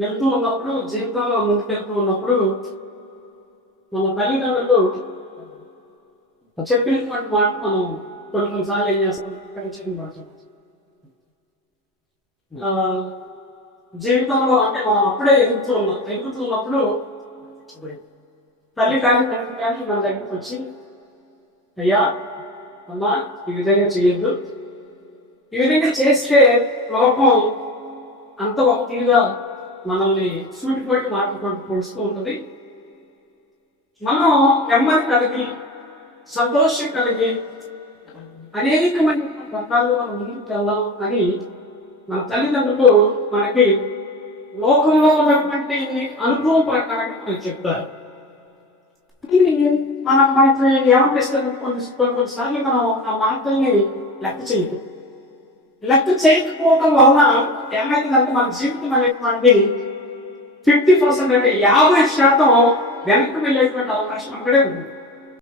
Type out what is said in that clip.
వెళ్తూ ఉన్నప్పుడు, జీవితంలో ముందుకెళ్తూ ఉన్నప్పుడు మన తల్లిదండ్రులు చెప్పినటువంటి మాట మనం కొన్ని కొన్నిసార్లు ఏం చేస్తాం, ఖచ్చితంగా పడతాం. జీవితంలో అంటే మనం అప్పుడే ఎదుగుతున్నప్పుడు తల్లి కానీ తండ్రి కానీ మన దగ్గరికి వచ్చి, అయ్యా అమ్మా ఈ విధంగా చేయొద్దు, ఈ విధంగా చేస్తే లోకం అంత ఒక తీరుగా మనల్ని సూటిపోటి మాటలు పొడుస్తూ ఉంటుంది. మనం నెమ్మది కలిగి సంతోషం కలిగి అనేకమైన రకాలుగా మనం ముందుకు వెళ్దాం అని మన తల్లిదండ్రులు మనకి లోకంలో ఉన్నటువంటి అనుభవం ప్రకారంగా మనకి చెప్తారు. మనకి ఏమనిపిస్తుంది, కొన్నిసార్లు మనం ఆ మాటల్ని లెక్క చేయకపోవడం వలన ఏమైతుందంటే మన జీవితం అనేటువంటి 50% అంటే 50% వెనక్కి వెళ్ళేటువంటి అవకాశం అక్కడే ఉంది.